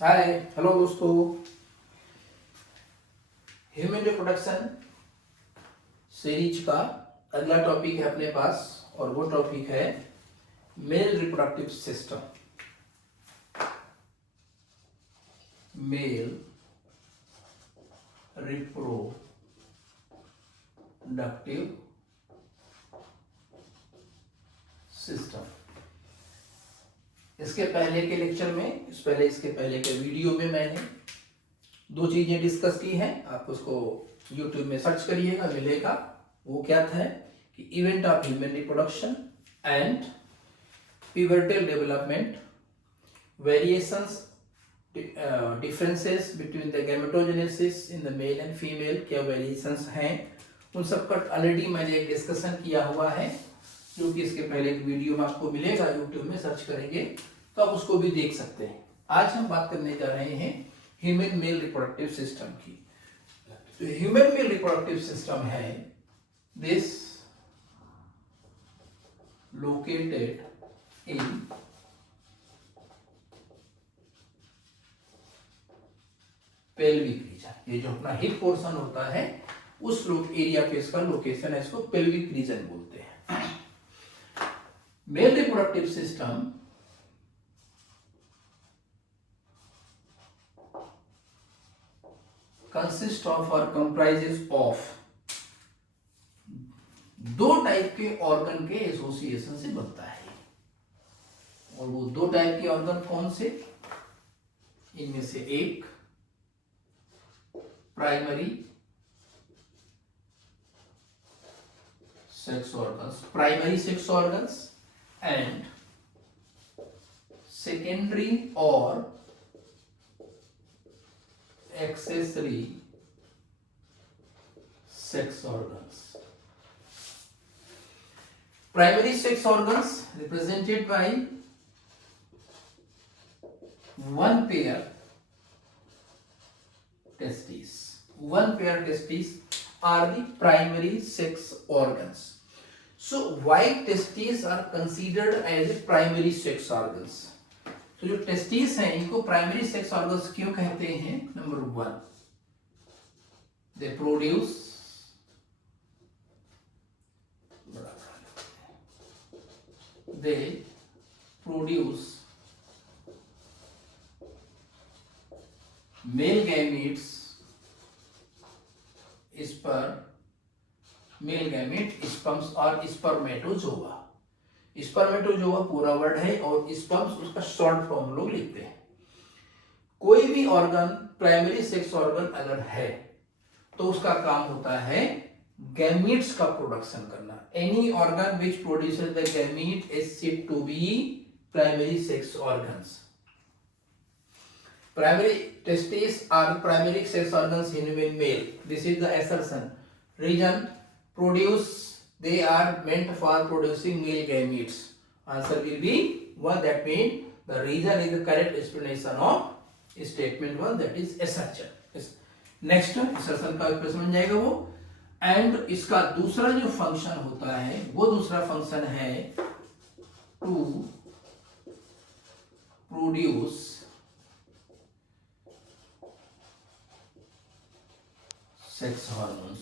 Hi hello दोस्तों। Human reproduction series का अगला टॉपिक है अपने पास और वो टॉपिक है male reproductive system. Male reproductive system. इसके पहले के लेक्चर में इसके पहले के वीडियो में मैंने दो चीजें डिस्कस की हैं। आप उसको YouTube में सर्च करिएगा, मिलेगा। वो क्या था कि event of human reproduction and pivotal development, variations, differences between the gametogenesis in the male and female, क्या वेरिएशंस हैं, उन सब का ऑलरेडी मैंने एक डिस्कशन किया हुआ है, जो कि इसके पहले एक वीडियो में आपको मिलेगा। YouTube में सर्च करेंगे तो आप उसको भी देख सकते हैं। आज हम बात करने जा रहे हैं ह्यूमन मेल रिप्रोडक्टिव सिस्टम की। तो ह्यूमन मेल रिप्रोडक्टिव सिस्टम है this located in pelvic region. ये जो अपना हिप पोर्शन होता है उस एरिया पे इसका लोकेशन है, इसको पेल्विक रीजन बोलते हैं। Male reproductive system consist of और कंप्राइजेस ऑफ दो टाइप के ऑर्गन के एसोसिएशन से बनता है। और वो दो टाइप के ऑर्गन कौन से? इनमें से एक primary sex organs and secondary और accessory sex organs. Primary sex organs represented by one pair testes. One pair testes are the primary sex organs. So why testes are considered as a primary sex organs? तो जो testes हैं इनको primary sex organs क्यों कहते हैं? Number one, they produce male gametes, male gamete, sperms और spermatozoa. Spermatozoa पूरा word है और स्पर्म्स उसका शॉर्ट फॉर्म लोग लिखते हैं। कोई भी ऑर्गन प्राइमरी सेक्स ऑर्गन अगर है तो उसका काम होता है गैमीट्स का प्रोडक्शन करना। Any organ which produces the gamete is said to be primary sex organs. Primary testes are primary sex organs in male. This is the assertion. Reason produce, they are meant for producing male gametes. Answer will be one. That means the reason is the correct explanation of statement one, that is assertion. Next assertion का प्रश्न बन जाएगा वो। And इसका दूसरा जो function होता है वो दूसरा फंक्शन है टू प्रोड्यूस सेक्स हार्मोन्स।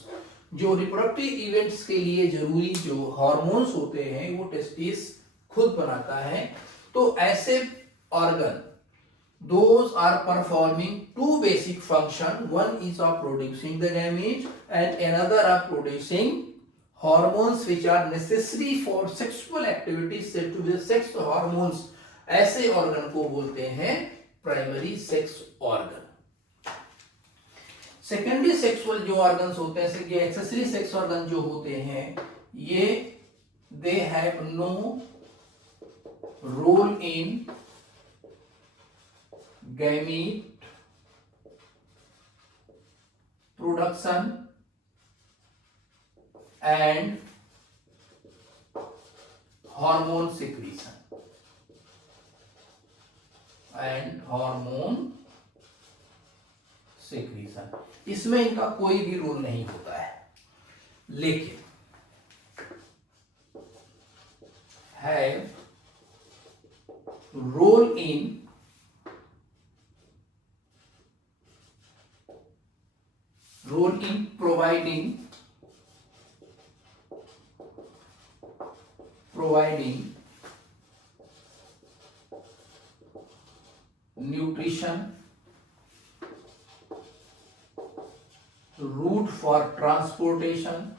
जो रिप्रोडक्टिव इवेंट्स के लिए जरूरी जो हार्मोन्स होते हैं वो टेस्टिस खुद बनाता है। तो ऐसे organ those are performing two basic function. One is of producing the gamete and another of producing hormones which are necessary for sexual activities, said to be the sex hormones. ऐसे organ को बोलते हैं primary sex organ. Secondary sexual जो organs होते हैं, जैसे कि accessory sex organ जो होते हैं, ये they have no role in gamete production and hormone secretion इसमें इनका कोई भी रोल नहीं होता है, लेकिन have role in providing nutrition, route for transportation,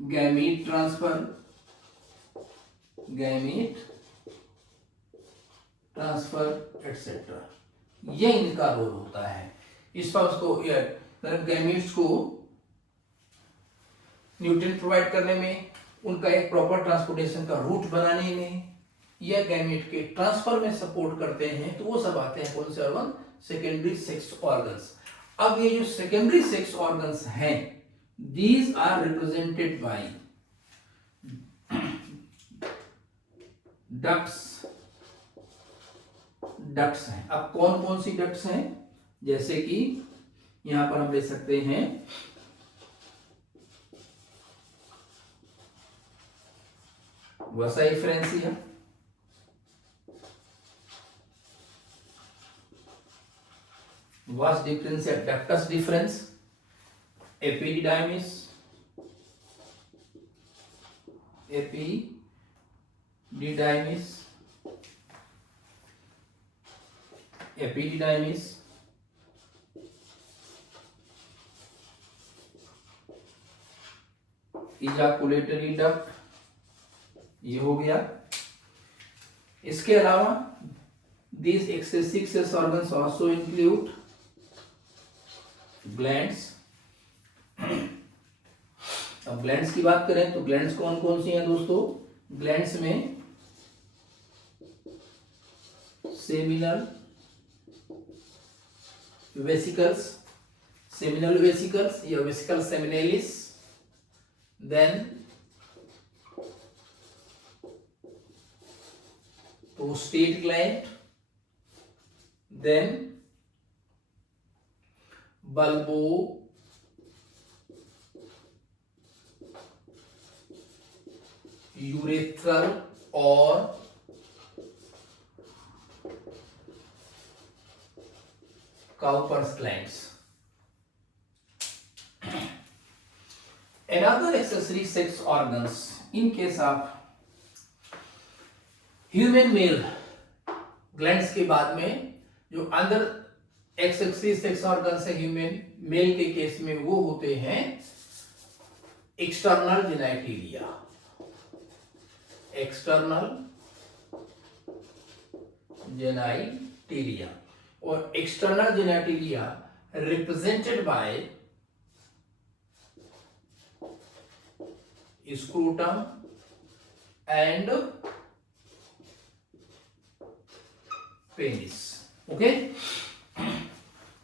gamete transfer, etc. ये इनका रोल होता है। स्पर्म्स को गैमीट्स को न्यूट्रिएंट प्रोवाइड करने में, उनका एक प्रॉपर ट्रांसपोर्टेशन का रूट बनाने में, या गैमेट के ट्रांसफर में सपोर्ट करते हैं। तो वो सब आते हैं कौन से ऑर्गन? Secondary sex organs. अब ये जो सेकेंडरी सेक्स ऑर्गन्स हैं, these are represented by ducts हैं। अब कौन कौन सी डक्ट्स हैं? जैसे कि यहां पर हम ले सकते हैं वसा efferentia, vas differentia, ductus deferens, epididymis, ejaculatory duct, ये हो गया। इसके अलावा these excessive sex organs also include glands. अब ग्लैंड्स की बात करें तो ग्लैंड्स कौन कौन सी हैं दोस्तों? ग्लैंड्स में सेमिनल वेसिकल्स या vesicle seminalis, then prostate gland, then bulbourethral और Cowper's glands. Another accessory sex organs in case of human male, glands के बाद में जो अंदर एक्सेसरी सेक्स ऑर्गन्स है ह्यूमन मेल के केस में, वो होते हैं एक्सटर्नल जेनाइटिलिया। और external genitalia represented by scrotum and penis. Okay,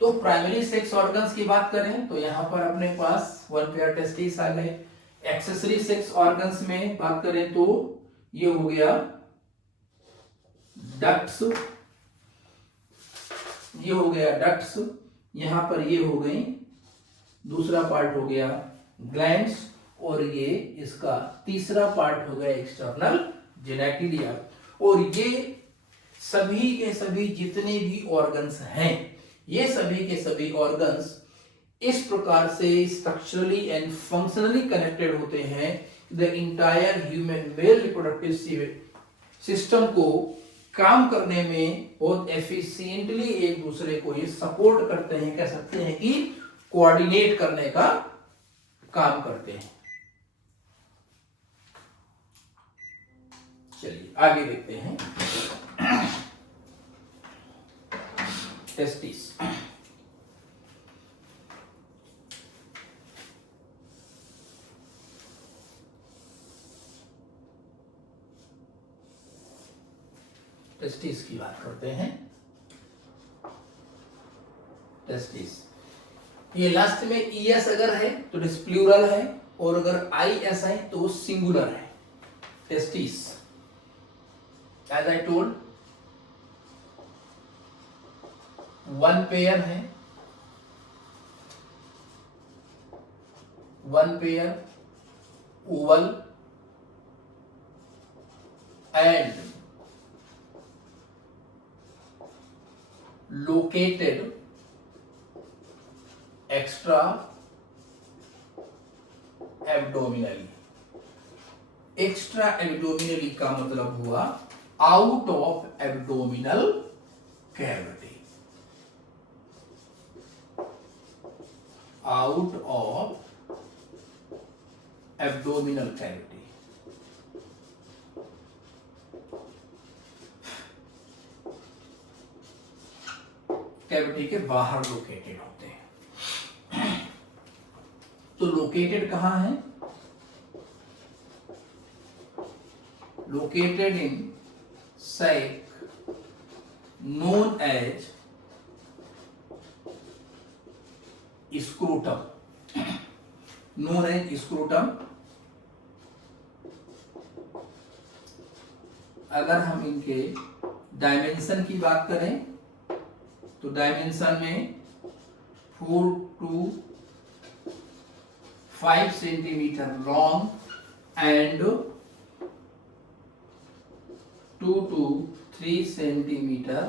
तो प्राइमरी सेक्स ऑर्गन्स की बात करें तो यहां पर अपने पास वन पेयर टेस्टिस आ गए। एक्सेसरी सेक्स ऑर्गन्स में बात करें तो ये हो गया डक्ट्स, यहां पर ये हो गई, दूसरा पार्ट हो गया ग्लैंड्स, और ये इसका तीसरा पार्ट हो गया एक्सटर्नल जेनेटिलिया। और ये सभी के सभी जितने भी ऑर्गन्स हैं, ये सभी के सभी ऑर्गन्स इस प्रकार से स्ट्रक्चरली एंड फंक्शनली कनेक्टेड होते हैं। The entire human male reproductive system को काम करने में बहुत एफिशिएंटली एक दूसरे को ये सपोर्ट करते हैं, कह सकते हैं कि कोऑर्डिनेट करने का काम करते हैं। चलिए आगे देखते हैं। टेस्टिस, टेस्टिस की बात करते हैं। टेस्टिस, ये लास्ट में ईएस अगर है तो प्लूरल है, और अगर आईएस है तो सिंगुलर है। Testis, as I told, one pair है, one pair oval and located extra abdominally. Extra abdominally का मतलब हुआ out of abdominal cavity, out of abdominal cavity. Cavity के बाहर लोकेटेड होते हैं। तो लोकेटेड कहां है? Located in sac known as scrotum, known as scrotum। अगर हम इनके डायमेंशन की बात करें तो डायमेंशन में 4 to 5 centimetre long and 2 to 3 centimetre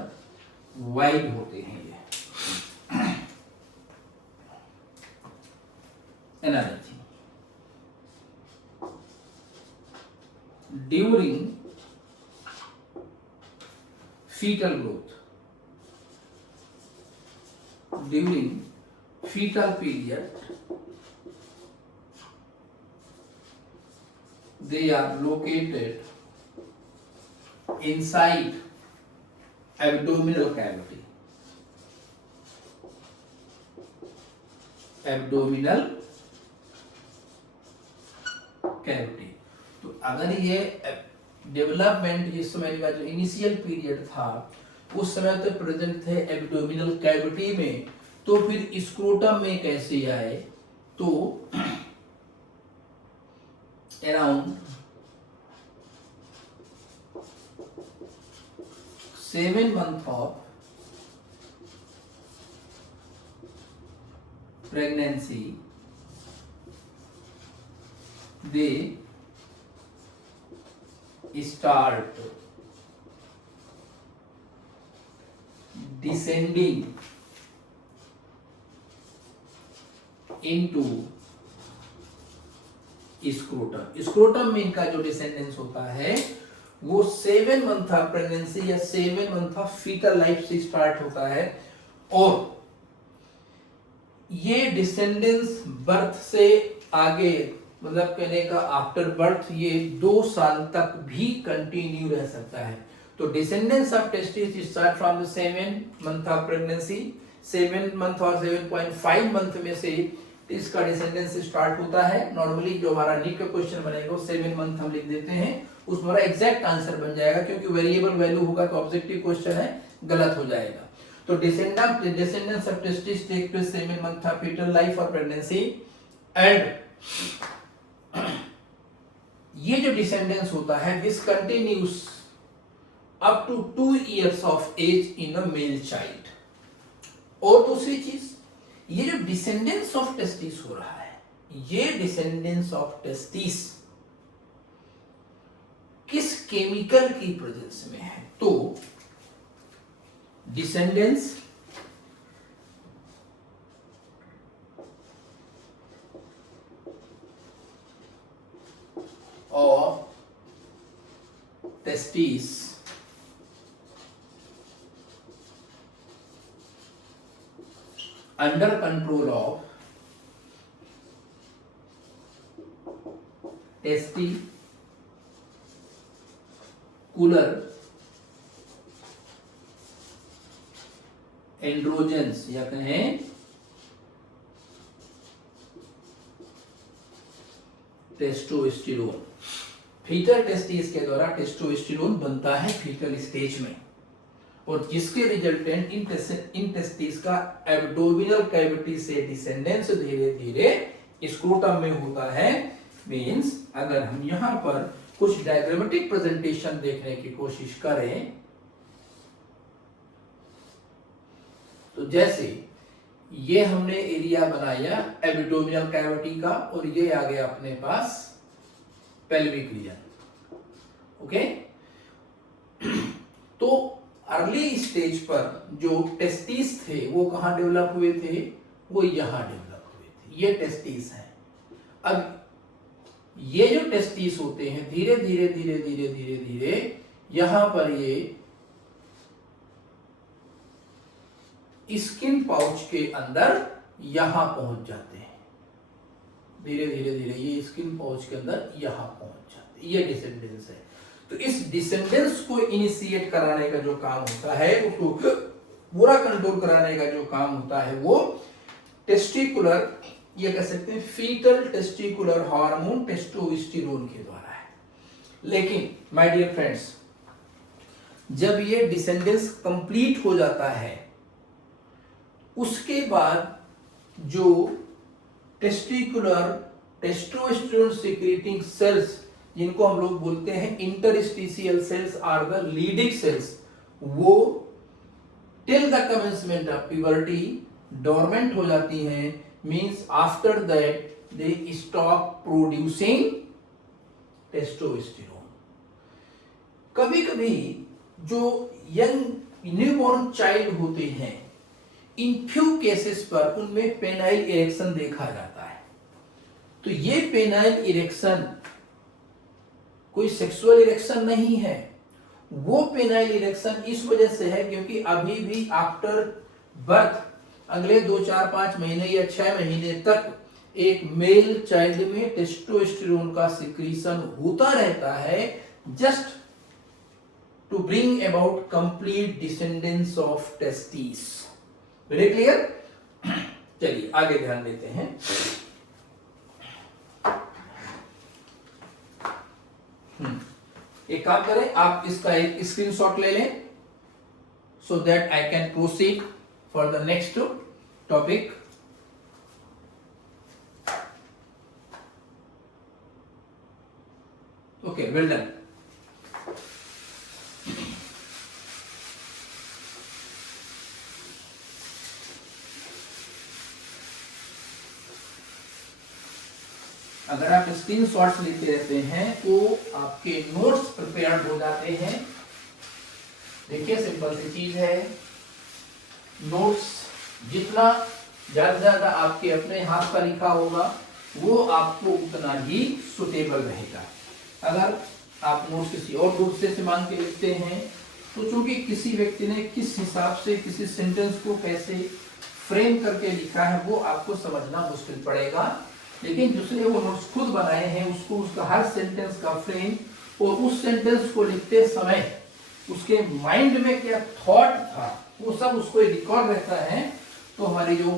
wide होते हैं ये। Another thing, during fetal growth, during fetal period, they are located inside abdominal cavity, abdominal cavity। तो अगर ये डेवलपमेंट इस समय का जो इनिशियल पीरियड था उस समय तो प्रेजेंट थे एब्डोमिनल कैविटी में, तो फिर स्क्रोटम में कैसे आए? तो around 7 months of pregnancy, they start descending into scrotum. Scrotum में इनका जो डिसेंडेंस होता है वो 7 मंथ ऑफ प्रेगनेंसी या 7 मंथ ऑफ फीटल लाइफ से स्टार्ट होता है, और ये डिसेंडेंस बर्थ से आगे, मतलब कहने का आफ्टर बर्थ ये 2 साल तक भी कंटिन्यू रह सकता है। तो descendence of testis start from the 7 month of pregnancy, 7 month और 7.5 मंथ में से इसका डिसेंडेंस स्टार्ट होता है। नॉर्मली जो हमारा नीट का क्वेश्चन बनेगा 7 मंथ हम लिख देते हैं, उसमें हमारा एग्जैक्ट आंसर बन जाएगा, क्योंकि वेरिएबल वैल्यू होगा तो ऑब्जेक्टिव क्वेश्चन है, गलत हो जाएगा। तो descendence of testis take place 7 month of foetal life और प्रेगनेंसी, एंड ये जो डिसेंडेंस होता है this continues up to 2 years of age in a male child. और दूसरी चीज, ये जो डिसेंडेंस ऑफ टेस्टिस हो रहा है, ये डिसेंडेंस ऑफ टेस्टिस किस केमिकल की प्रेजेंस में है? तो descendence of testis under control of testicular androgens या कहें टेस्टोस्टेरोन। फीटल टेस्टिस के द्वारा टेस्टोस्टेरोन बनता है फीटल स्टेज में, और जिसके रिजल्टेंट इन टेस्टिस का एब्डोमिनल कैविटी से डिसेंडेंस धीरे धीरे स्क्रोटम में होता है। मींस अगर हम यहां पर कुछ डायग्रामेटिक प्रेजेंटेशन देखने की कोशिश करें तो जैसे ये हमने एरिया बनाया एब्डोमिनल कैविटी का, और ये आ गया अपने पास पेल्विक रीजन। ओके, तो अर्ली स्टेज पर जो टेस्टिस थे वो कहाँ डेवलप हुए थे, वो यहाँ डेवलप हुए थे, ये टेस्टिस हैं। अब ये जो टेस्टिस होते हैं धीरे धीरे धीरे धीरे धीरे धीरे यहां पर ये स्किन पाउच के अंदर यहां पहुंच जाते हैं, धीरे धीरे धीरे ये स्किन पाउच के अंदर यहां पहुंच जाते हैं, ये डिसेंडेंस है। तो इस डिसेंडेंस को इनिशिएट कराने का जो काम होता है, उसको पूरा कंट्रोल कराने का जो काम होता है, वो टेस्टिकुलर, ये कह सकते हैं फीटल टेस्टिकुलर हार्मोन टेस्टोस्टेरोन के द्वारा है। लेकिन माय डियर फ्रेंड्स, जब ये डिसेंडेंस कंप्लीट हो जाता है, उसके बाद जो टेस्टिकुलर टेस्टोस्टेरोन सिक्रेटिंग सेल्स, जिनको हम लोग बोलते हैं interstitial cells are the Leydig cells, वो till the commencement of puberty dormant हो जाती हैं। Means after that they stop producing testosterone. कभी कभी जो यंग न्यूबॉर्न चाइल्ड होते हैं, इन फ्यू केसेस पर उनमें पेनाइल इरेक्शन देखा जाता है। तो ये पेनाइल इरेक्शन कोई सेक्सुअल इरेक्शन नहीं है, वो पेनाइल इरेक्शन इस वजह से है क्योंकि अभी भी आफ्टर बर्थ अगले 2-4-5 महीने या 6 महीने तक एक मेल चाइल्ड में टेस्टोस्टेरोन का सिक्रीशन होता रहता है, just to bring about complete descendence of testis. Very clear? चलिए आगे ध्यान देते हैं। एक काम करें, आप इसका एक स्क्रीनशॉट ले लें, so that I can proceed for the next topic. Okay, well done. अगर आप स्क्रीनशॉट्स लेते रहते हैं तो आपके नोट्स प्रिपेयर हो जाते हैं। देखिए सिंपल सी चीज है, नोट्स जितना ज्यादा आपके अपने हाथ का लिखा होगा वो आपको उतना ही सुटेबल रहेगा। अगर आप नोट्स किसी और दूसरे से मांग के लिखते हैं तो चूंकि किसी व्यक्ति ने किस हिसाब से किसी सेंटेंस को कैसे फ्रेम करके लिखा है वो आपको समझना मुश्किल पड़ेगा। लेकिन जिसने वो नोट्स खुद बनाए हैं उसको उसका हर सेंटेंस का फ्रेम और उस सेंटेंस को लिखते समय उसके माइंड में क्या थॉट था वो सब उसको रिकॉर्ड रहता है, तो हमारी जो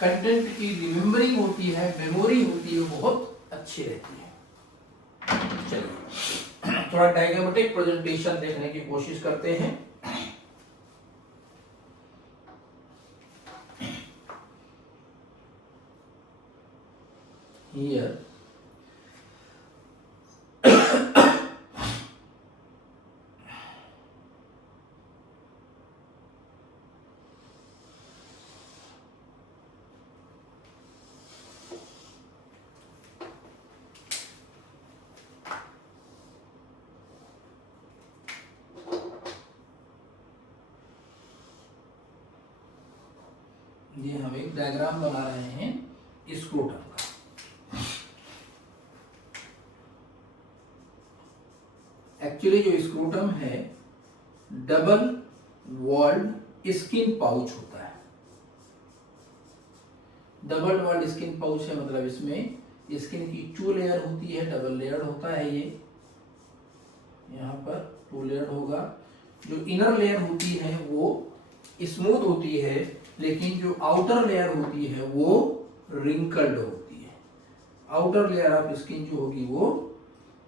कंटेंट की रिमेम्बरिंग होती है, मेमोरी होती है, वो बहुत अच्छी रहती है। चलिए थोड़ा डायग्रामेटिक प्रेजेंटेशन देखने की कोशिश करते हैं। Here ये हम एक डायग्राम बना रहे हैं स्क्रोटम का। एक्चुअली जो स्क्रोटम है डबल वॉल्ड स्किन पाउच होता है। डबल वॉल्ड स्किन पाउच है मतलब इसमें स्किन की 2 लेयर होती है, डबल लेयर होता है। ये यहाँ पर 2 लेयर होगा। जो इनर लेयर होती है वो स्मूथ होती है, लेकिन जो आउटर लेयर होती है वो रिंकल्ड होती है। आउटर लेयर ऑफ स्किन जो होगी वो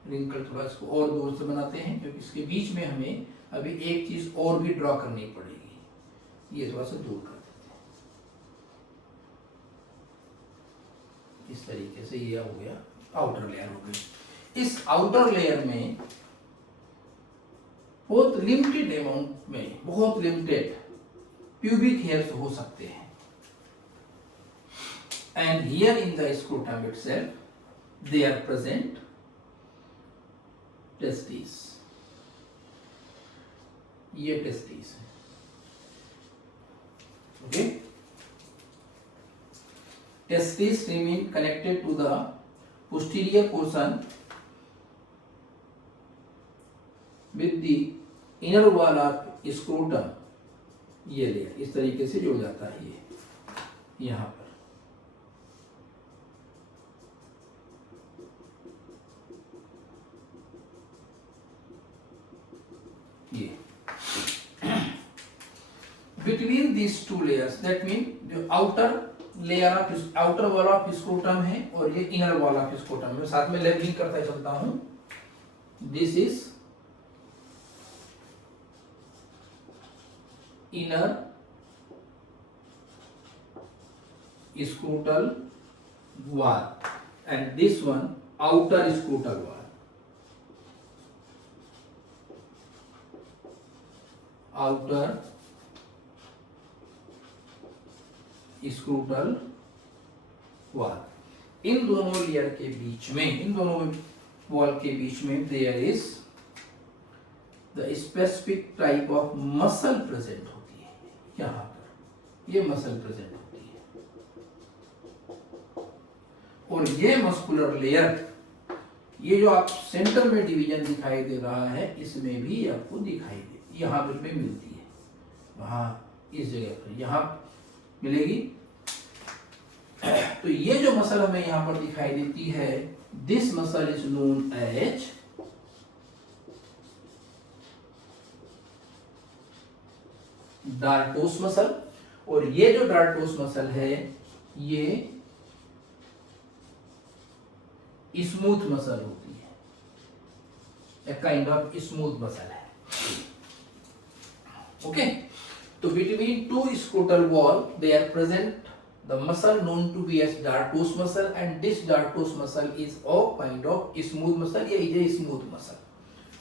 रिंकल, थोड़ा इसको और दूर से बनाते हैं क्योंकि इसके बीच में हमें अभी एक चीज और भी ड्रॉ करनी पड़ेगी। ये थोड़ा सा दूर कर देते हैं, इस तरीके से ये हो गया, आउटर लेयर हो गई। इस आउटर लेयर में बहुत लिमिटेड अमाउंट में, बहुत लिमिटेड प्यूबिक हेयर्स हो सकते हैं। And here in the scrotum itself they are present testis. ये टेस्टिस है। Okay, testes remain connected to the posterior portion with the inner wall of scrotum। ये लेयर इस तरीके से जुड़ जाता है ये यहाँ पर। ये between these two layers, that mean जो outer layer of outer wall of scrotum है और ये इनर वॉल ऑफ स्क्रोटम है। साथ में लेबलिंग करता चलता हूं। This is inner scrotal wall and this one outer scrotal wall. Outer scrotal wall. इन दोनों लेयर के बीच में, इन दोनों वॉल के बीच में there is the specific type of muscle present होती है। यहां पर ये मसल प्रेजेंट होती है और ये मस्कुलर लेयर, ये जो आप सेंटर में डिवीजन दिखाई दे रहा है, इसमें भी आपको दिखाई दे, यहां पर भी मिलती है, वहां इस जगह पर यहां मिलेगी। तो ये जो मसल हमें यहां पर दिखाई देती है, this muscle is known as dartos muscle. और ये जो डार्टोस मसल है ये स्मूथ मसल होती है, एक काइंड ऑफ स्मूथ मसल है। ओके, तो between two scrotal wall they are present the muscle known to be as dartos muscle, and this dartos muscle is a kind of smooth muscle, या is a smooth muscle.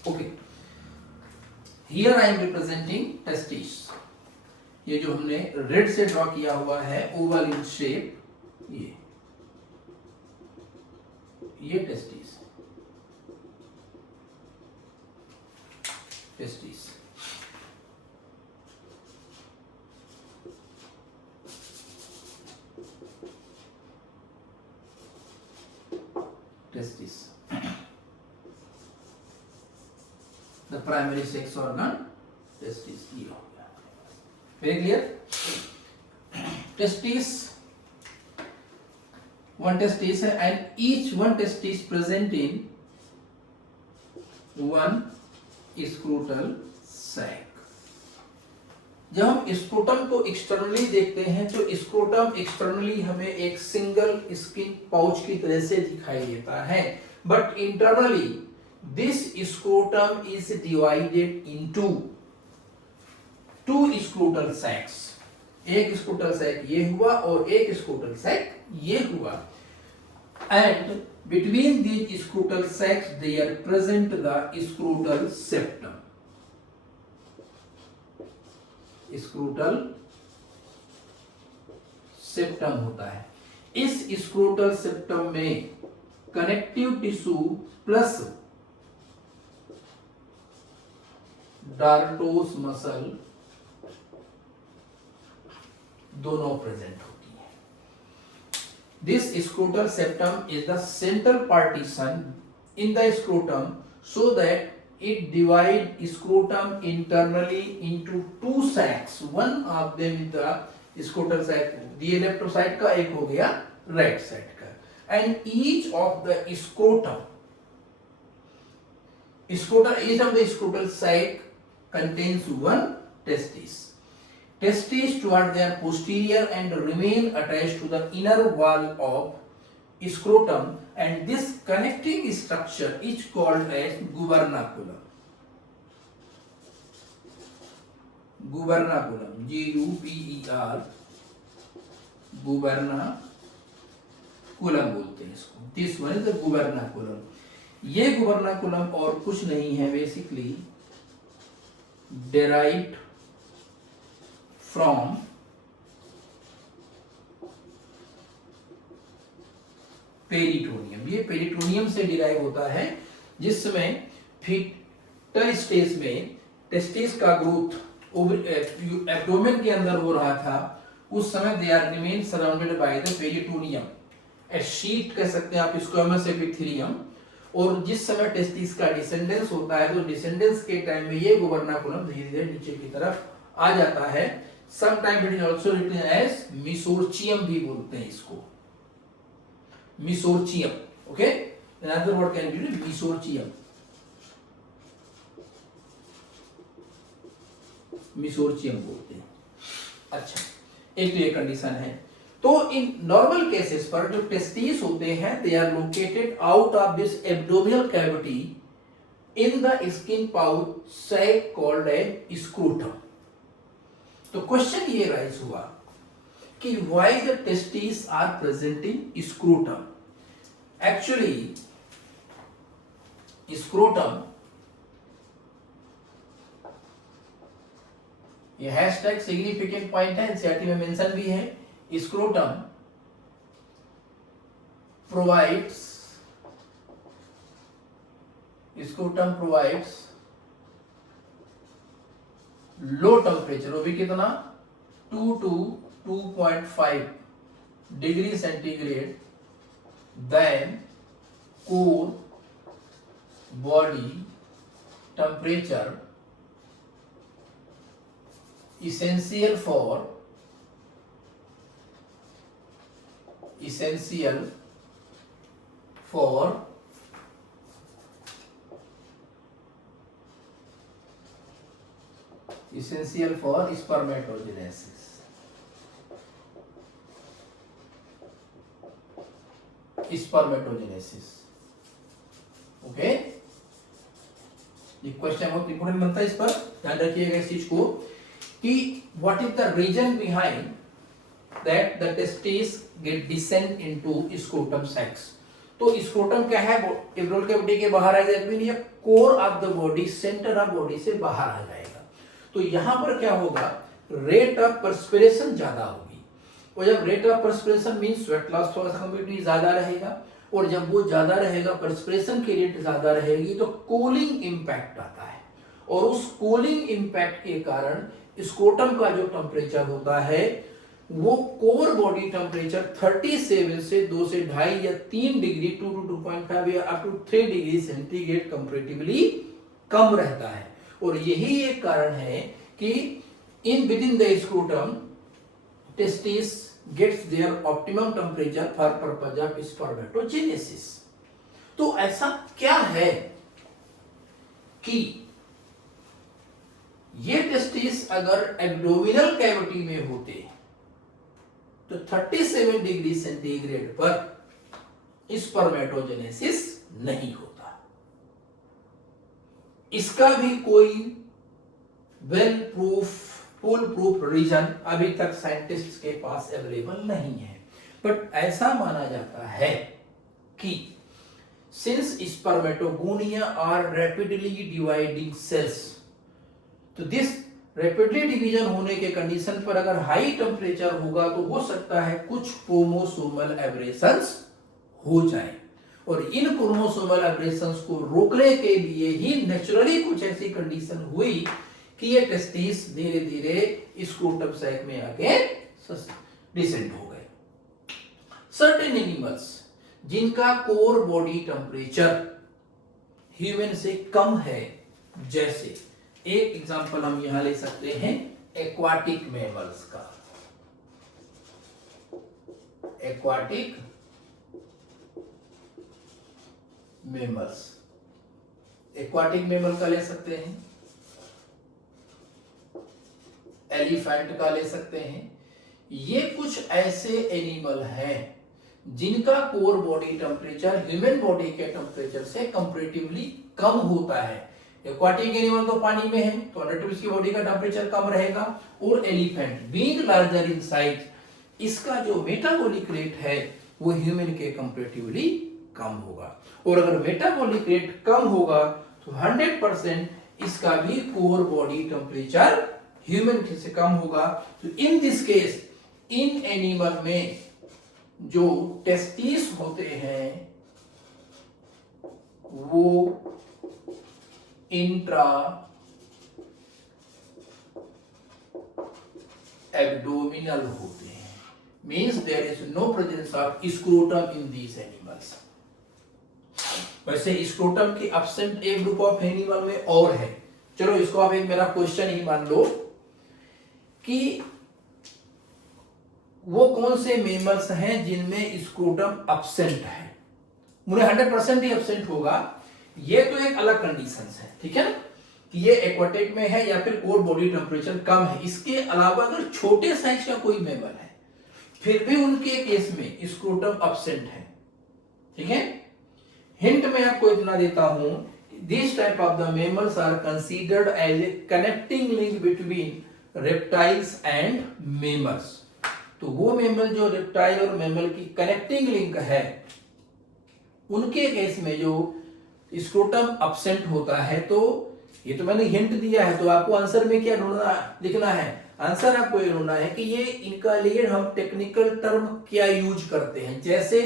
Okay, here I am representing testes। ये जो हमने red से draw किया हुआ है oval in shape, ये testis, testis. testis, the primary sex organ testis। ये हो गया, very clear। testis, one testis है and each one testis present in one scrotal sac। जब हम स्क्रोटम को एक्सटर्नली देखते हैं तो स्क्रोटम एक्सटर्नली हमें एक सिंगल स्किन पाउच की तरह से दिखाई देता है, but internally this scrotum is divided into two scrotal sacs. एक स्क्रोटल सैक ये हुआ और एक स्क्रोटल सैक ये हुआ, and between these scrotal sacs there present the scrotal septum. Scrotal septum होता है। इस स्क्रोटल सेप्टम में connective tissue plus dartos muscle दोनों प्रेजेंट होती है। This scrotal septum is the central partition in the scrotum so that it divide scrotum internally into two sacs, one of them is the scrotal sac, ये left side का, एक हो गया right side का, and each of the scrotum, each of the scrotal sac contains one testis। testis toward their posterior and remain attached to the inner wall of scrotum, and this connecting structure is called as gubernaculum। gubernaculum, G-U-B-E-R, gubernaculum बोलते हैं इसको। This one is the gubernaculum। ये gubernaculum और कुछ नहीं है, basically derived from peritoneum. ये peritoneum से डिराइव होता है, जिसमें फीटल स्टेज में टेस्टिस का ग्रोथ एब्डोमेन के अंदर हो रहा था, उस समय they are remain surrounded by the peritoneum, a sheet कह सकते हैं आप, स्क्वामस एपिथेलियम। और जिस समय टेस्टिस का डिसेंडेंस होता है तो डिसेंडेंस के टाइम में ये गुबर्नाकुलम धीरे धीरे नीचे की तरफ आ जाता है। Some time it is also written as mesorchium भी बोलते हैं इसको, mesorchium. Okay, another word can be mesorchium, mesorchium बोलते हैं। अच्छा, एक तो ये कंडीशन है। तो इन नॉर्मल केसेस पर जो टेस्टिस होते हैं they are located out of this abdominal cavity in the skin pouch sac called as scrotum. तो क्वेश्चन ये राइज हुआ कि why the testis are present in scrotum. Actually scrotum, ये hashtag significant point है, NCERT में mention भी है। Scrotum provides low temperature, वो भी कितना 2 to 2.5 degree centigrade than core body temperature essential for spermatogenesis। Okay, ये क्वेश्चन बहुत इंपोर्टेंट बनता है, इस पर ध्यान रखिएगा इस चीज को कि what is the reason behind that the testes get descend into scrotum sacs। तो स्क्रोटम क्या है, एब्डोमिनल कैविटी के बाहर आ जाएगा, core of the body, centre of body से बाहर आ जाएगा। तो यहां पर क्या होगा, रेट ऑफ पर्सपिरेशन ज्यादा होगी, और जब rate of perspiration mean sweat loss थोड़ा सा कंपेरेटिवली ज्यादा रहेगा, और जब वो ज्यादा रहेगा, पर्सपिरेशन की रेट ज्यादा रहेगी, तो कूलिंग इंपैक्ट आता है, और उस कूलिंग इंपैक्ट के कारण स्क्रोटम का जो टेम्परेचर होता है वो कोर बॉडी टेम्परेचर 37 से 2 से 2.5 या 3 डिग्री 2 to 2.5 या up to 3 degree centigrade comparatively कम रहता है। और यही एक कारण है कि in within the scrotum testis gets their optimum temperature for purpose of spermatogenesis. तो ऐसा क्या है कि ये टेस्टिस अगर एब्डोमिनल कैविटी में होते तो 37 डिग्री सेंटीग्रेड पर स्पर्मेटोजेनेसिस नहीं होता। इसका भी कोई well proof full proof reason अभी तक साइंटिस्ट के पास अवेलेबल नहीं है, बट ऐसा माना जाता है कि since spermatogonia are rapidly dividing cells, तो दिस रैपिडली डिवीजन होने के कंडीशन पर अगर हाई टेम्परेचर होगा तो हो सकता है कुछ क्रोमोसोमल एब्रेशंस हो जाए, और इन क्रोमोसोमल एब्रेशंस को रोकने के लिए ही नेचुरली कुछ ऐसी कंडीशन हुई कि ये टेस्टिस धीरे धीरे स्क्रोटम सैक में आके डिसेंड हो गए। सर्टेन एनिमल्स जिनका कोर बॉडी टेम्परेचर ह्यूमन से कम है, जैसे एक एग्जांपल हम यहां ले सकते हैं एक्वाटिक मैमल्स का, एक्वाटिक मैमल्स, एक्वाटिक मैमल का ले सकते हैं, एलिफेंट का ले सकते हैं। ये कुछ ऐसे एनिमल हैं जिनका core body temperature human body के टेम्परेचर से कंपैरेटिवली कम होता है। एक्वाटिक एनिमल तो पानी में है तो अंडर की बॉडी का टेम्परेचर कम रहेगा, और elephant being larger in size, इसका जो मेटाबॉलिक रेट है वो ह्यूमन के कंपैरेटिवली कम होगा, और अगर मेटाबॉलिक रेट कम होगा तो 100% इसका भी कोर बॉडी टेम्परेचर ह्यूमन से कम होगा। तो in this case in animal में जो टेस्टिस होते हैं वो इंट्रा एब्डोमिनल होते हैं, means there is no presence of scrotum in these animals. वैसे स्क्रोटम की एब्सेंट एक ग्रुप ऑफ एनिमल में और है, चलो इसको आप एक मेरा क्वेश्चन ही मान लो कि वो कौन से मेमल्स हैं जिनमें स्क्रोटम एब्सेंट है। मुझे 100% ही एब्सेंट होगा, ये तो एक अलग कंडीशन है, ठीक है ना, कि ये एक्वाटिक में है या फिर कोर बॉडी टेम्परेचर कम है। इसके अलावा अगर छोटे साइज का कोई मेमल है फिर भी उनके केस में स्क्रोटम एब्सेंट है, ठीक है। हिंट में आपको इतना देता हूं, this type of the mammals are considered as a connecting link between reptiles and mammals. तो वो मेमल जो रेप्टाइल और मेमल की कनेक्टिंग लिंक है, उनके केस में जो स्क्रोटम एब्सेंट होता है, तो ये तो मैंने हिंट दिया है, तो आपको आंसर में क्या ढूंढना लिखना है, आंसर आपको ये ढूंढना है कि ये इनका लिए हम टेक्निकल टर्म क्या यूज करते हैं। जैसे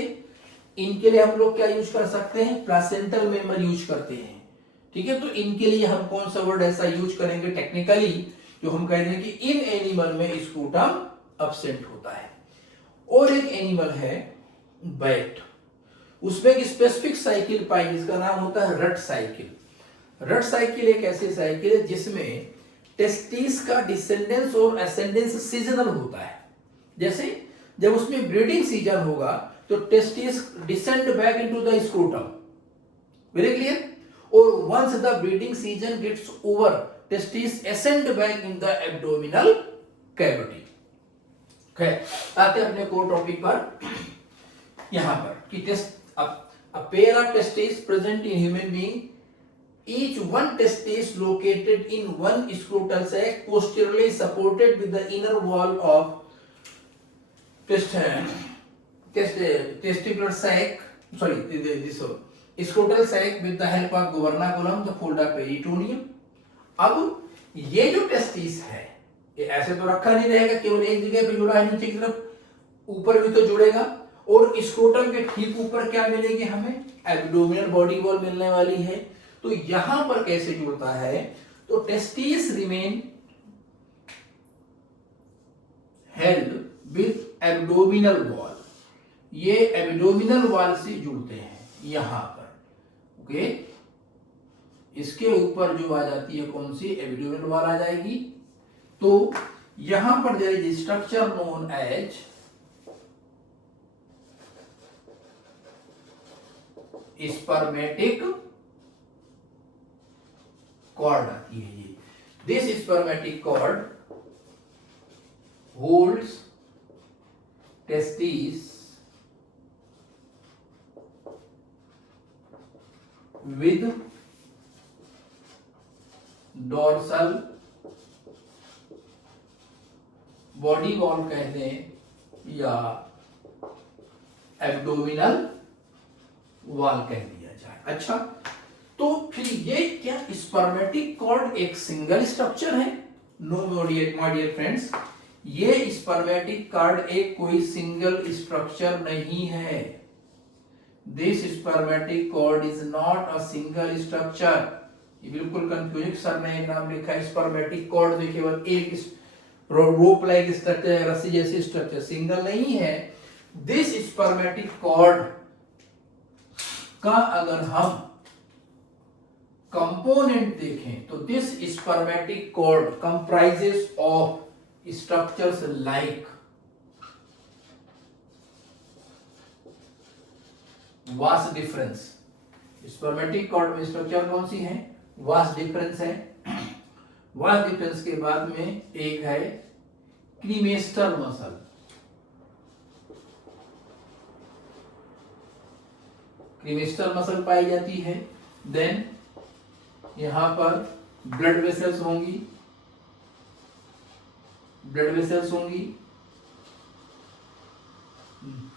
इनके लिए हम लोग क्या यूज कर सकते हैं, प्लासेंटल मेमल यूज करते हैं, ठीक है। तो इनके लिए हम कौन सा वर्ड ऐसा यूज करेंगे टेक्निकली, जो हम कहते हैं कि इन एनिमल में स्क्रोटम एब्सेंट होता है। और एक एनिमल है बैट, उसमें एक स्पेसिफिक साइकिल पाई जिसका नाम होता है रट साइकिल। रट साइकिल एक ऐसी साइकिल है जिसमें टेस्टिस का डिसेंडेंस और असेंडेंस सीजनल होता है। जैसे जब उसमें ब्रीडिंग सीजन होगा तो testis descend back into the scrotum, very clear. और once the breeding season gets over, testis ascend back in the abdominal cavity. आते हैं अपने कोर टॉपिक पर, यहां पर कि testes a pair of testes present in human being, each one testis located in one scrotal sac posteriorly supported with the inner wall of testicular sac, this scrotal sac with the help of gubernaculum, the fold of peritoneum। अब ये जो testis है ये ऐसे तो रखा नहीं रहेगा, केवल एक जगह पे जुड़ा है, नीचे की तरफ, ऊपर भी तो जुड़ेगा। और स्क्रोटम के ठीक ऊपर क्या मिलेगी हमें, एब्डोमिनल बॉडी वॉल मिलने वाली है। तो यहां पर कैसे जुड़ता है, तो testis remain held with abdominal wall, ये एब्डोमिनल वॉल से जुड़ते हैं यहां पर, ओके। इसके ऊपर जो आ जाती है कौन सी, एब्डोमिनल वॉल आ जाएगी। तो यहां पर there is structure known as spermatic cord आती है ये। This spermatic cord holds testis with dorsal body wall कहते हैं या एब्डोमिनल वॉल कह दिया जाए। अच्छा, तो फिर ये क्या स्पर्मेटिक कॉर्ड एक सिंगल स्ट्रक्चर है? नो माय डियर फ्रेंड्स, ये स्पर्मेटिक कॉर्ड एक कोई सिंगल स्ट्रक्चर नहीं है। This spermatic cord is not a single structure. ये बिल्कुल कंफ्यूजिंग, सर ने एक नाम लिखा है स्पर्मेटिक कॉर्ड में केवल एक रोप लाइक स्ट्रक्चर, रस्सी जैसी स्ट्रक्चर, सिंगल नहीं है। दिस स्पर्मेटिक कॉर्ड का अगर हम कंपोनेंट देखें तो this spermatic cord comprises of structures like vas deferens. Spermatic cord में स्ट्रक्चर कौन सी है, वास डिफरेंस है। वास डिफरेंस के बाद में एक है क्रीमेस्टर मसल। क्रीमेस्टर मसल पाई जाती है। देन यहां पर ब्लड वेसल्स होंगी,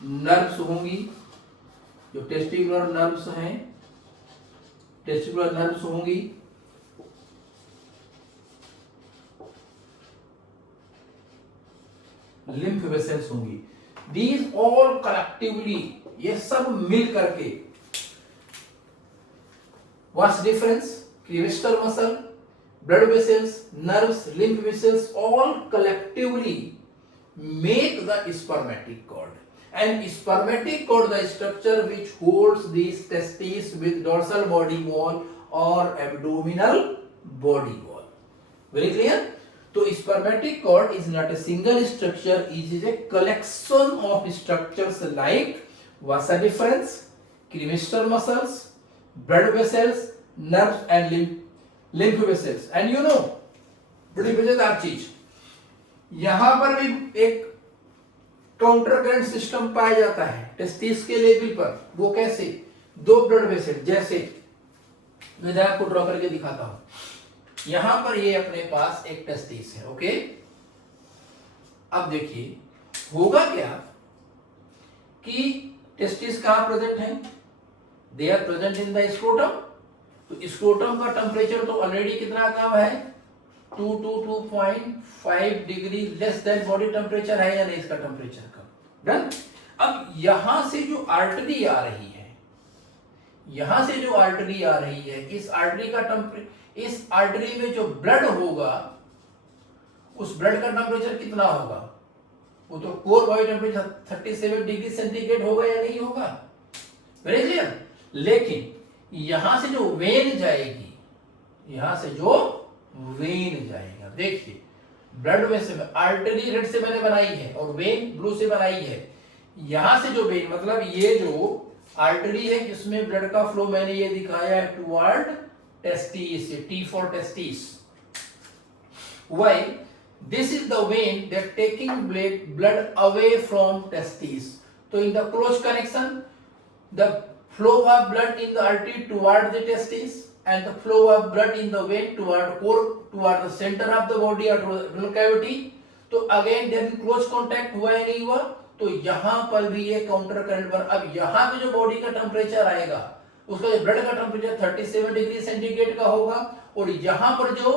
नर्व्स होंगी, जो टेस्टिकुलर नर्व्स हैं, टेस्टिकुलर नर्व्स होंगी, लिम्फ वेसल्स होंगी। दीज ऑल कलेक्टिवली, ये सब मिल करके What's difference? Cremaster muscle, blood vessels, nerves, lymph vessels, all collectively make the spermatic cord. And spermatic cord, the structure which holds these testes with dorsal body wall or abdominal body wall. Very clear? So spermatic cord is not a single structure, it is a collection of structures like vasa deferens, cremaster muscles, blood vessels, nerves and lymph vessels. And you know, बड़ी मजेदार चीज, यहां पर भी एक counter current system पाया जाता है टेस्टिस के लेवल पर। वो कैसे? दो ब्लड वेसल, जैसे मैं आपको ड्रॉ करके दिखाता हूं। यहां पर ये अपने पास एक टेस्टिस है, ओके। अब देखिए होगा क्या कि टेस्टिस कहां प्रेजेंट है? They are present in the scrotum. तो स्क्रोटम का टेम्परेचर तो ऑलरेडी कितना कम है, 2 to 2.5 degree less than body temperature है या नहीं? इसका टेम्परेचर कम। डन। अब यहां से जो आर्टरी आ रही है, यहां से जो आर्टरी आ रही है, इस आर्टरी का इस आर्टरी में जो ब्लड होगा, उस ब्लड का टेम्परेचर कितना होगा? वो तो core body temperature 37 degree centigrade होगा या नहीं होगा? Very clear. लेकिन यहां से जो वेन जाएगी, यहां से जो वेन जाएगा, देखिए ब्लड वेसल में आर्टरी रेड से मैंने बनाई है और वेन ब्लू से बनाई है। यहां से जो वेन, मतलब ये जो आर्टरी है जिसमें ब्लड का फ्लो मैंने ये दिखाया है toward testis, T for testis, while this is the vein that taking blood away from testis. So in the close connection, the flow of blood in the artery toward the testis and the flow of blood in the vein toward the center of the body or renal cavity. तो again then close contact हुआ या नहीं हुआ? तो यहां पर भी ये काउंटर करंट पर, अब यहां पे जो बॉडी का टेम्परेचर आएगा, उसका जो ब्लड का टेम्परेचर 37 डिग्री सेंटीग्रेड का होगा, और यहां पर जो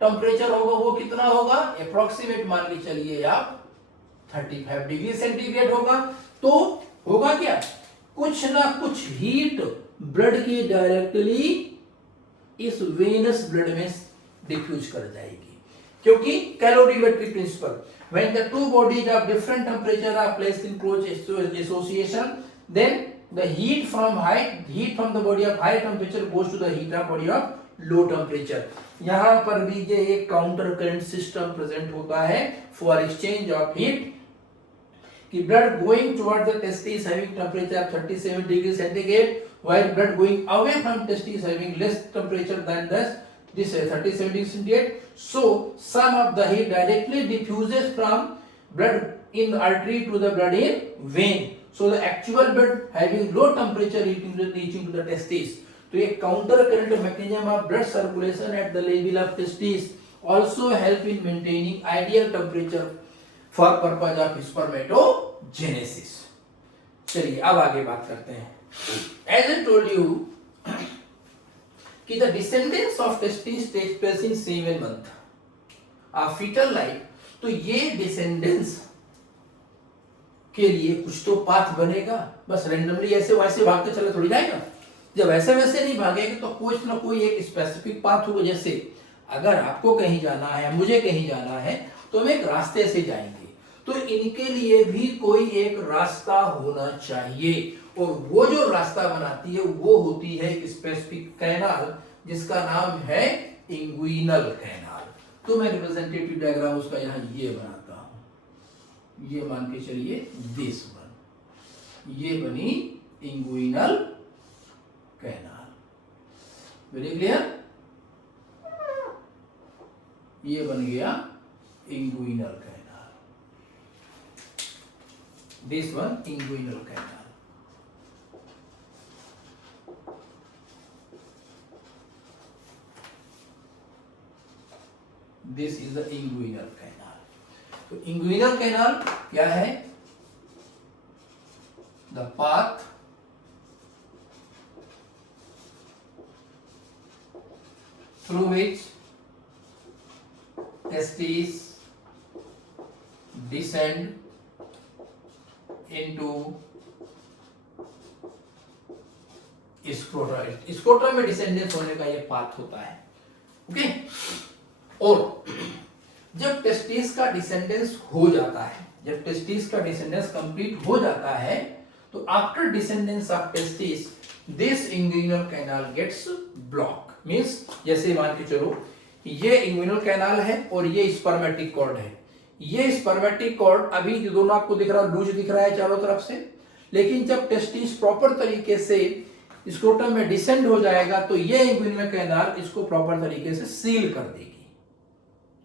टेम्परेचर होगा वो कितना होगा? अप्रोक्सीमेट मान के चलिए आप 35 डिग्री सेंटीग्रेड होगा। तो होगा क्या, कुछ ना कुछ हीट ब्लड की डायरेक्टली इस वेनस ब्लड में डिफ्यूज कर जाएगी, क्योंकि calorimetry principle, when the two bodies of different temperature are placed in close association, then the heat from the body of high temperature goes to the heat of body of low temperature. यहां पर भी ये एक counter current system present होता है for exchange of heat, कि blood going towards the testis having temperature of 37 degrees centigrade, while blood going away from testis having less temperature than this 37 degrees centigrade. So some of the heat directly diffuses from blood in the artery to the blood in vein. So the actual blood having low temperature reaching to the testis. तो ये counter current mechanism of blood circulation at the level of testis also help in maintaining ideal temperature for purpose of spermatogenesis. चलिए अब आगे बात करते हैं। As I told you कि the descendants of testes takes place in 7 month of fetal life, तो ये descendants के लिए कुछ तो पाथ बनेगा, बस रेंडमली ऐसे वैसे भागते चले थोड़ी जाएगा। जब ऐसे वैसे नहीं भागेगा तो कुछ ना कोई एक स्पेसिफिक पाथ होगा। जैसे अगर आपको कहीं जाना है, मुझे कहीं जाना है, तो हम एक रास्ते से जाएंगे, तो इनके लिए भी कोई एक रास्ता होना चाहिए, और वो जो रास्ता बनाती है वो होती है एक स्पेसिफिक कैनाल जिसका नाम है इंग्विनल कैनाल। तो मैं रिप्रेजेंटेटिव डायग्राम उसका यहाँ ये बनाता हूं, ये मान के चलिए दिस वन, ये बनी इंग्विनल कैनाल। Very clear? ये बन गया inguinal canal, this one inguinal canal. This is the inguinal canal. तो inguinal canal क्या है? The path through which testes descend into scrotum. Scrotum में डिसेंडेंस होने का ये पाथ होता है, ओके। और जब टेस्टिस टेस्टिस का डिसेंडेंस हो जाता है, जब टेस्टिस का डिसेंडेंस कंप्लीट हो जाता है, तो after descendence of testis this inguinal canal gets block. Means जैसे मान के चलो ये इंग्विनल कैनाल है और ये स्पर्मेटिक कॉर्ड है। ये स्पर्मेटिक कॉर्ड अभी जो दोनों आपको दिख रहा है लूज दिख रहा है चारों तरफ से, लेकिन जब टेस्टिस प्रॉपर तरीके से स्क्रोटम में डिसेंड हो जाएगा तो ये इंग्विनल कैनाल इसको प्रॉपर तरीके से सील कर देगी।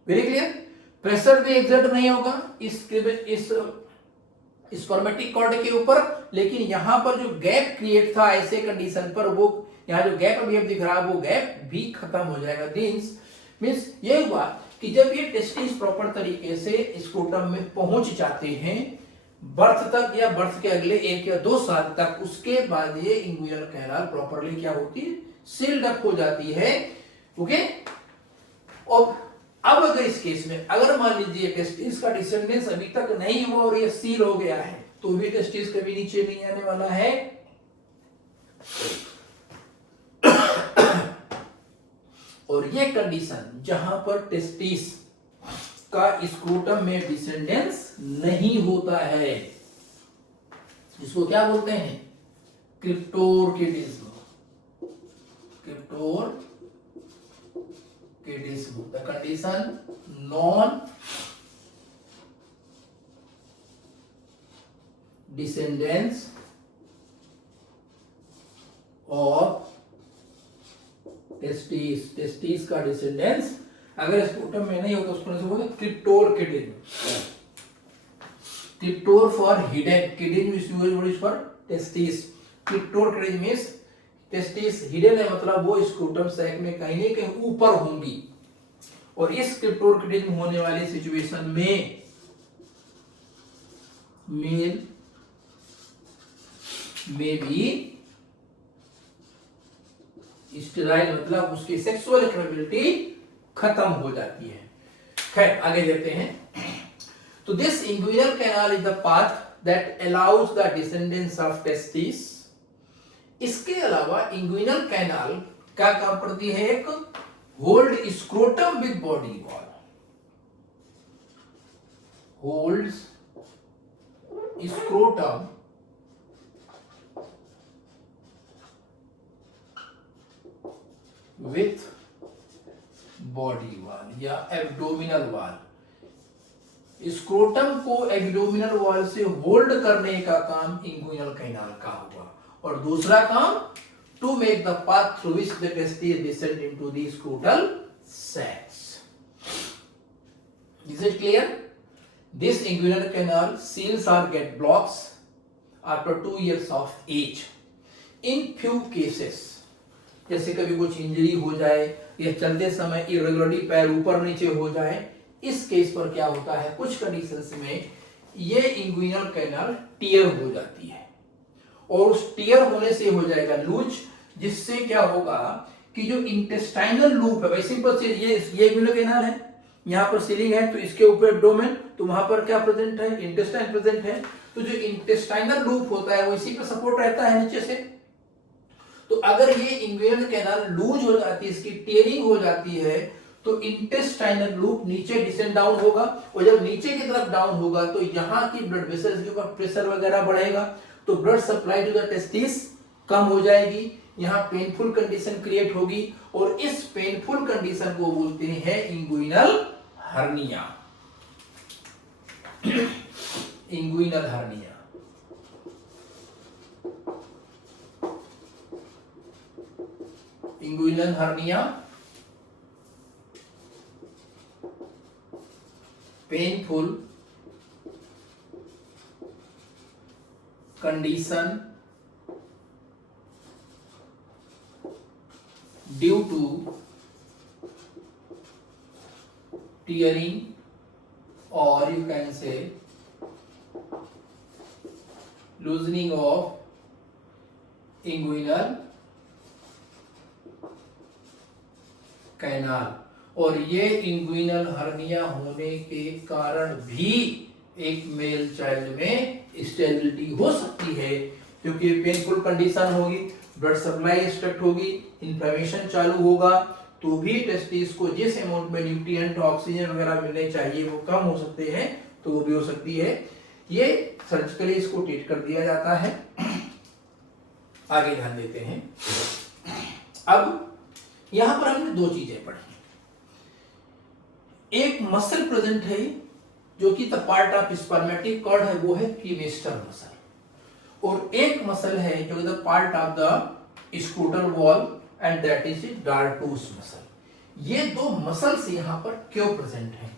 Very clear? प्रेशर भी एग्जर्ट नहीं होगा इस स्पर्मेटिक कॉर्ड के ऊपर, लेकिन यहां पर जो गैप क्रिएट था ऐसे कंडीशन पर, वो यहाँ जो गैप अभी अब दिख रहा है वो गैप भी खत्म हो जाएगा। मींस ये हुआ कि जब ये टेस्टिस प्रॉपर तरीके से स्क्रोटम में पहुंच जाते हैं बर्थ तक या बर्थ के अगले 1 या 2 साल तक, उसके बाद ये इंग्विनल कैनाल प्रॉपरली क्या होती है, सील्ड अप हो जाती है। ओके, और अब अगर इस केस में अगर मान लीजिए टेस्टिस का डिसेंडेंस अभी तक नहीं हुआ और ये सील हो गया है, तो भी टेस्टिस कभी नीचे नहीं आने वाला है। और ये कंडीशन जहां पर टेस्टिस का स्क्रोटम में डिसेंडेंस नहीं होता है, इसको क्या बोलते हैं, cryptorchidism. The condition non descendence of testis का डिसेंडेंस अगर स्क्रोटम में नहीं हो तो उसको बोलते हैं cryptorchidism. Cryptor for hidden, kidism is used for testis. Cryptorchidism means testis hidden है, मतलब वो स्क्रोटम सैक में कहीं न कहीं ऊपर होंगी, और इस क्रिप्टोरकिडिज्म होने वाली सिचुएशन में मेल में भी स्टेराइल, मतलब उसकी सेक्सुअल कैपेबिलिटी खत्म हो जाती है। खैर आगे देखते हैं। तो this inguinal canal is the path that allows the descendence of testis. इसके अलावा इंग्विनल कैनाल क्या काम करती है, एक hold scrotum with body wall, holds scrotum with body wall या एब्डोमिनल वॉल। स्क्रोटम को एब्डोमिनल वॉल से होल्ड करने का काम इंग्विनल कैनाल का हुआ, और दूसरा काम to make the path through which the testis descend into the scrotal sacs. Is it clear? This inguinal canal seals or get blocks after 2 years of age. In few cases, जैसे कभी कुछ injury हो जाए या चलते समय irregularly पैर ऊपर नीचे हो जाए, इस केस पर क्या होता है, कुछ कंडीशंस में ये इंग्विनल कैनाल टियर हो जाती है, और उस टियर होने से हो जाएगा लूज, जिससे क्या होगा कि जो इंटेस्टाइनल लूप है, वैसे सिंपल से ये इंग्विनल कैनाल है, यहाँ पर सीलिंग है, तो इसके ऊपर एब्डोमेन, तो वहां पर क्या प्रेजेंट है, इंटेस्टाइन प्रेजेंट है, तो जो इंटेस्टाइनल लूप होता है वो इसी पर सपोर्ट रहता है नीचे से। तो अगर ये इंग्विनल कैनाल लूज हो जाती है, इसकी टियरिंग हो जाती है, तो इंटेस्टाइनल लूप नीचे डिसेंड डाउन होगा, और जब नीचे की तरफ डाउन होगा तो यहाँ की ब्लड वेसल्स के ऊपर प्रेशर वगैरह बढ़ेगा, तो blood supply to the testis कम हो जाएगी, यहाँ पेनफुल कंडीशन क्रिएट होगी, और इस पेनफुल कंडीशन को बोलते हैं inguinal hernia. Inguinal hernia. Inguinal hernia painful condition due to tearing, or you can say loosening of inguinal canal. और ये इंग्विनल हर्निया होने के कारण भी एक मेल चाइल्ड में स्टेबिलिटी हो सकती है, क्योंकि पेनफुल कंडीशन होगी, ब्लड सप्लाई स्ट्रक्ट होगी, इन्फ्लेमेशन चालू होगा, तो भी टेस्टिस को जिस अमाउंट में न्यूट्रिएंट ऑक्सीजन वगैरह मिलने चाहिए वो कम हो सकते हैं, तो वो भी हो सकती है। ये सर्जिकली इसको ट्रीट कर दिया जाता है। आगे ध्यान देते हैं। अब यहां पर हमने दो चीजें पढ़ी। एक मसल प्रेजेंट है जो कि the part of spermatic cord है, वो है क्रीमेस्टर मसल, और एक मसल है जो the part of the scrotal wall and that is dartos muscle. ये दो मसल्स यहां पर क्यों प्रेजेंट हैं,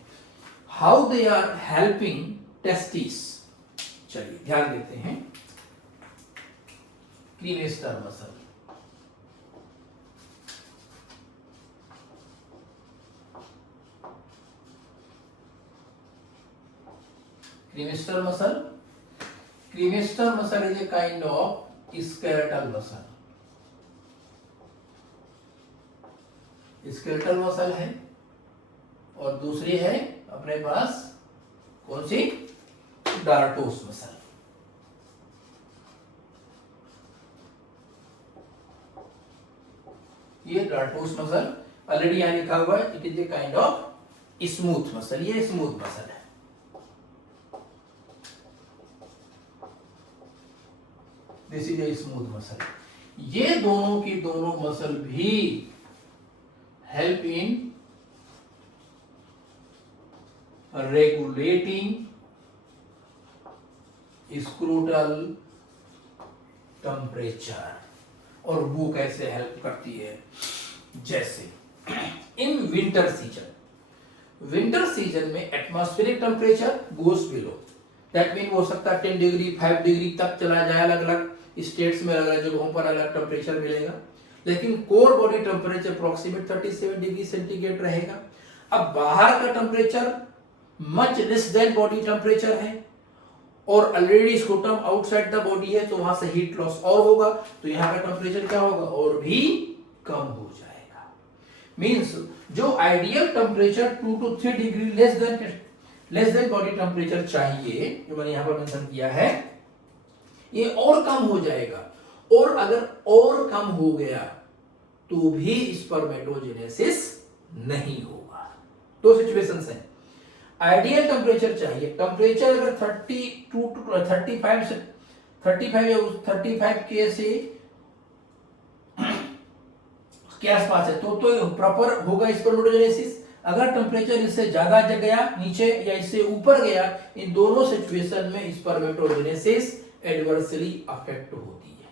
how they are helping testis. चलिए ध्यान देते हैं। Cremaster muscle, cremaster muscle is a kind of skeletal muscle. Skeletal muscle है, और दूसरी है अपने पास कौन सी, डार्टोस मसल। ये डार्टोस मसल ऑलरेडी यहां लिखा हुआ है, it is a kind of smooth muscle. ये स्मूथ मसल है। This is a smooth muscle. ये दोनों की दोनों मसल भी हेल्प इन रेगुलेटिंग स्क्रूटल टेम्परेचर। और वो कैसे हेल्प करती है, जैसे इन विंटर सीजन में atmospheric temperature goes below, that mean हो सकता है 10 डिग्री 5 डिग्री तक चला जाए। अलग अलग स्टेट्स में अलग अलग जगहों पर अलग टेम्परेचर मिलेगा, लेकिन core body temperature approximate 37 degree centigrade रहेगा। अब बाहर का temperature much less than body temperature है, और already scrotum outside the body है, तो वहां से हीट लॉस और होगा, तो यहाँ का टेम्परेचर क्या होगा, और भी कम हो जाएगा। मींस जो ideal temperature 2 to 3 degree less than body temperature चाहिए, जो मैंने यहाँ पर मेंशन किया है, ये और कम हो जाएगा। और अगर और कम हो गया तो भी स्पर्मेटोजेनेसिस नहीं होगा। दो सिचुएशंस हैं। आइडियल टेम्परेचर चाहिए, टेम्परेचर अगर 32 to 35 से 35 के से के आसपास है, तो प्रॉपर होगा स्पर्मेटोजेनेसिस। अगर टेम्परेचर इससे ज्यादा गया नीचे या इससे ऊपर गया, इन दोनों सिचुएशन में स्पर्मेटोजेनेसिस एडवर्सली अफेक्ट होती है।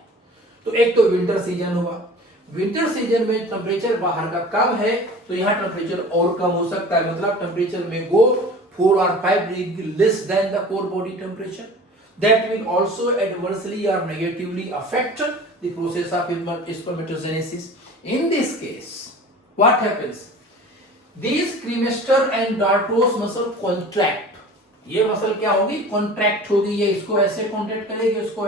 तो एक तो विंटर सीजन हुआ, विंटर सीजन में टेम्परेचर बाहर का कम है, तो यहाँ टेम्परेचर और कम हो सकता है, मतलब टेम्परेचर में गो 4 or 5 degree less than the core body temperature. That will also adversely or negatively affect the process of spermatogenesis. In this case, what happens? These cremaster and dartos muscle contract. ये muscle क्या होगी, contract होगी। ये इसको ऐसे contract करेगी, इसको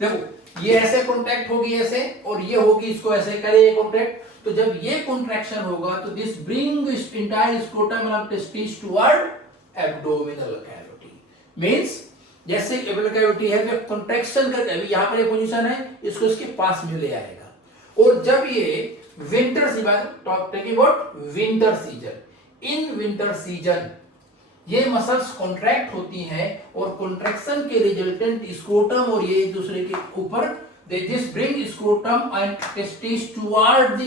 देखो ये ऐसे कॉन्ट्रैक्ट होगी ऐसे, और ये होगी इसको ऐसे करेगी कॉन्ट्रैक्ट। तो जब ये कॉन्ट्रैक्शन होगा तो this bring entire scrotum of testis toward abdominal cavity. Means जैसे एब्डोमिनल कैविटी है, जब कॉन्ट्रैक्शन कर, अभी यहां पर ये पोजीशन है, इसको इसके पास में ले आएगा। और जब ये winter season, talking about winter season, in winter season ये मसल्स कॉन्ट्रैक्ट होती हैं, और कॉन्ट्रैक्शन के रिजल्टेंट स्क्रोटम और ये एक दूसरे के ऊपर this bring scrotum and testis toward the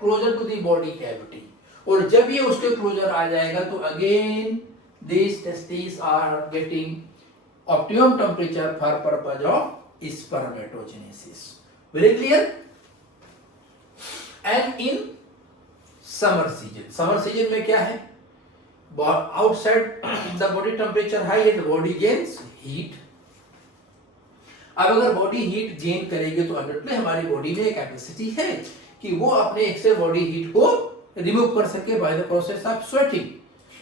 closer to the body cavity. और जब ये उसके क्लोजर आ जाएगा तो again these testes are getting optimum temperature for purpose of spermatogenesis. Very clear? And in summer season में क्या है, outside the body temperature high and body gains heat. अब अगर बॉडी हीट गेन करेगी तो अल्टीमेटली हमारी बॉडी में एक कैपेसिटी है कि वो अपने एक्सेस बॉडी हीट को रिमूव कर सके by the process of sweating.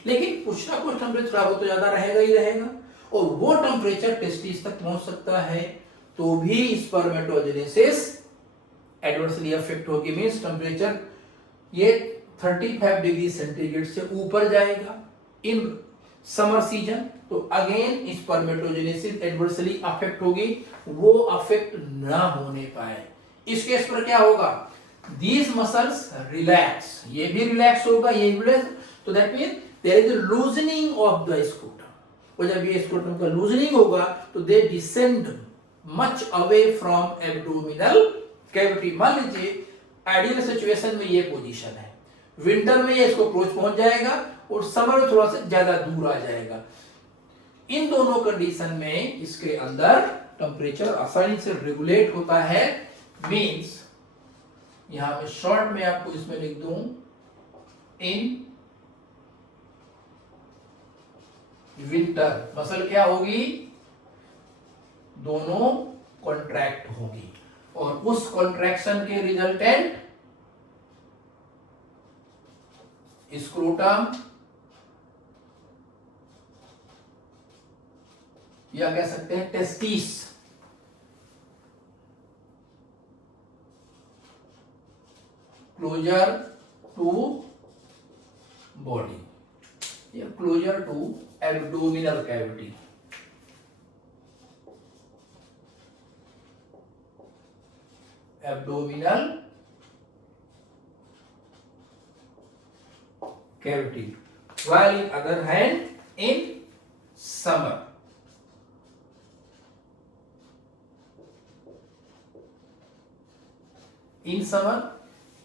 लेकिन कुछ ना कुछ टेम्परेचर वो तो ज्यादा रहेगा ही रहेगा, और वो टेम्परेचर टेस्टिस तक पहुंच सकता है, तो भी स्पर्मेटोजेनेसिस एडवर्सली अफेक्ट होगी। मींस टेम्परेचर ये 35 डिग्री सेंटीग्रेड से ऊपर जाएगा इन समर सीजन, तो अगेन स्पर्मेटोजेनेसिस एडवर्सली अफेक्ट होगी, वो अफेक्ट ना होने पाए। इस केस पर क्या होगा, these muscles relax, ये भी रिलैक्स होगा, ये भी रिलैक्स, तो that mean there is a loosening of the scrotum. और जब ये स्क्रोटम का लूजनिंग होगा तो they descend much away from abdominal cavity. मान लीजिए आइडियल सिचुएशन में ये पोजीशन है, विंटर में ये इसको क्लोज पहुंच जाएगा और समर में थोड़ा सा ज्यादा दूर आ जाएगा। इन दोनों कंडीशन में इसके अंदर टेम्परेचर आसानी से रेगुलेट होता है। मींस यहां पे शॉर्ट में आपको इसमें लिख दूं, इन विंटर मसल क्या होगी, दोनों कॉन्ट्रैक्ट होगी और उस कॉन्ट्रैक्शन के रिजल्टेंट स्क्रोटम या कह सकते हैं टेस्टिस क्लोजर टू बॉडी या closer to abdominal cavity. Abdominal cavity, while in other hand in summer। In summer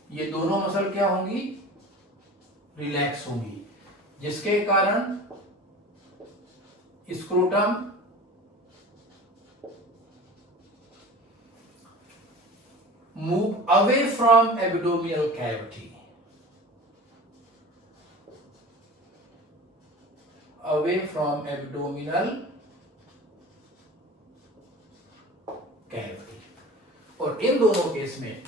ये दोनों मसल क्या होंगी, रिलैक्स होंगी, जिसके कारण scrotum move away from abdominal cavity, away from abdominal cavity. और इन दोनों केस में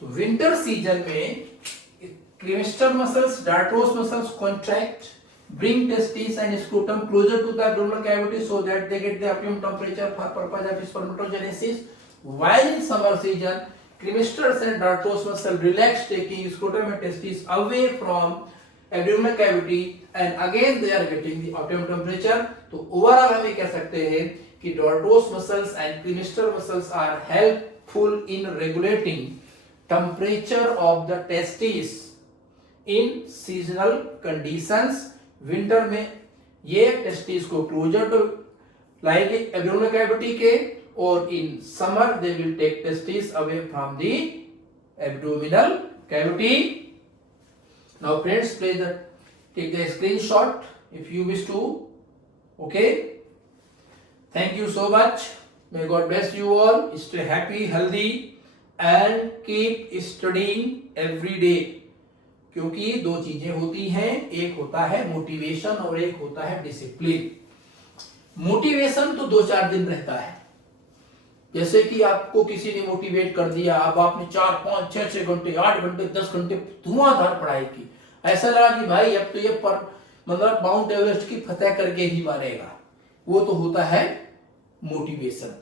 तो विंटर सीजन में cremaster muscles, dartos muscles contract, bring testes and scrotum closer to the abdominal cavity so that they get the optimum temperature for purpose of spermatogenesis, while in summer season cremasters and dartos muscle relax, taking scrotum and testes away from abdominal cavity and again they are getting the optimum temperature। तो overall हम ये कह सकते हैं कि dartos muscles and cremaster muscles are helpful in regulating temperature of the testes in seasonal conditions। Winter में ये testis को क्लोजर टू लाएंगे एब्डोमिनल कैविटी के, और in summer they will take testis away from the abdominal cavity. Now friends, please take the screenshot if you wish to. Okay, thank you so much, may God bless you all, stay happy, healthy and keep studying every day. क्योंकि दो चीजें होती हैं, एक होता है motivation और एक होता है डिसिप्लिन। मोटिवेशन तो 2-4 दिन रहता है, जैसे कि आपको किसी ने मोटिवेट कर दिया, अब आपने 4, 5, 6 घंटे, 8 घंटे, 10 घंटे धुआंधार पढ़ाई की, ऐसा लगा कि भाई अब तो ये मतलब माउंट एवरेस्ट की फतेह करके ही मारेगा, वो तो होता है मोटिवेशन।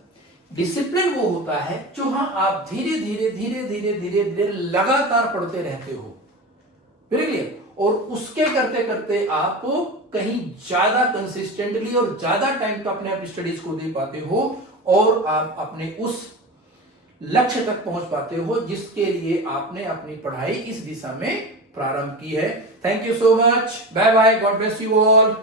डिसिप्लिन वो होता है जो हाँ आप धीरे धीरे धीरे धीरे धीरे धीरे लगातार पढ़ते रहते हो, और उसके करते करते आप कहीं ज्यादा कंसिस्टेंटली और ज्यादा टाइम तक अपने स्टडीज को दे पाते हो और आप अपने उस लक्ष्य तक पहुंच पाते हो जिसके लिए आपने अपनी पढ़ाई इस दिशा में प्रारंभ की है। Thank you so much, bye bye, God bless you all.